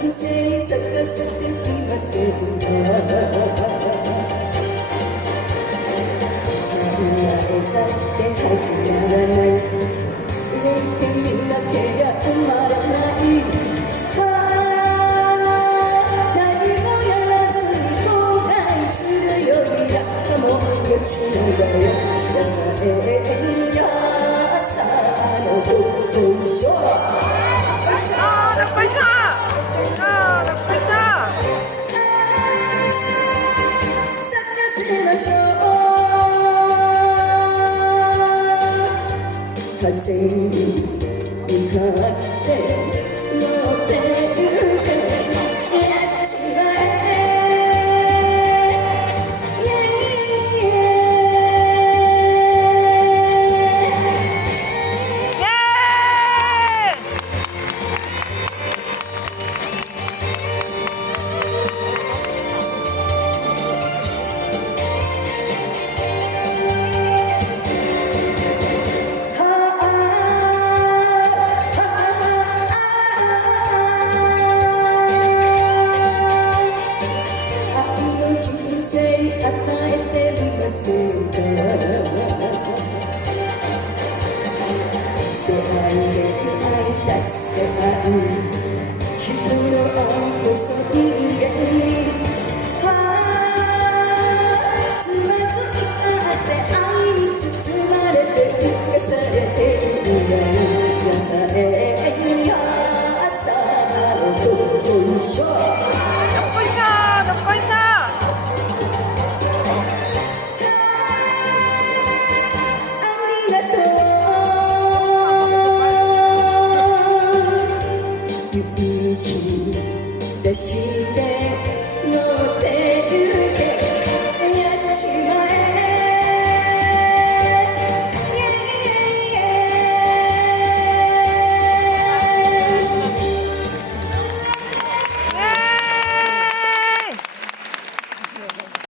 人生咲かせてみませんか。考えたって始まらない、0点だけが止まらない。何もやらずに後悔するより楽もよちのだよ。やさえんやさのどっこいしょ。どっこいしょ。どっこいしょ。咲かせましょう。風に向かって乗ってゆけ。やっちまえ。イエーイ。与えてみませんか。出会いで出会い助け合う人の愛こそ人間。つまずいたって愛に包まれて生かされてるのよ。やさえやさのどっこいしょ。どっこいしょ。どっこいしょ。勇気出して乗って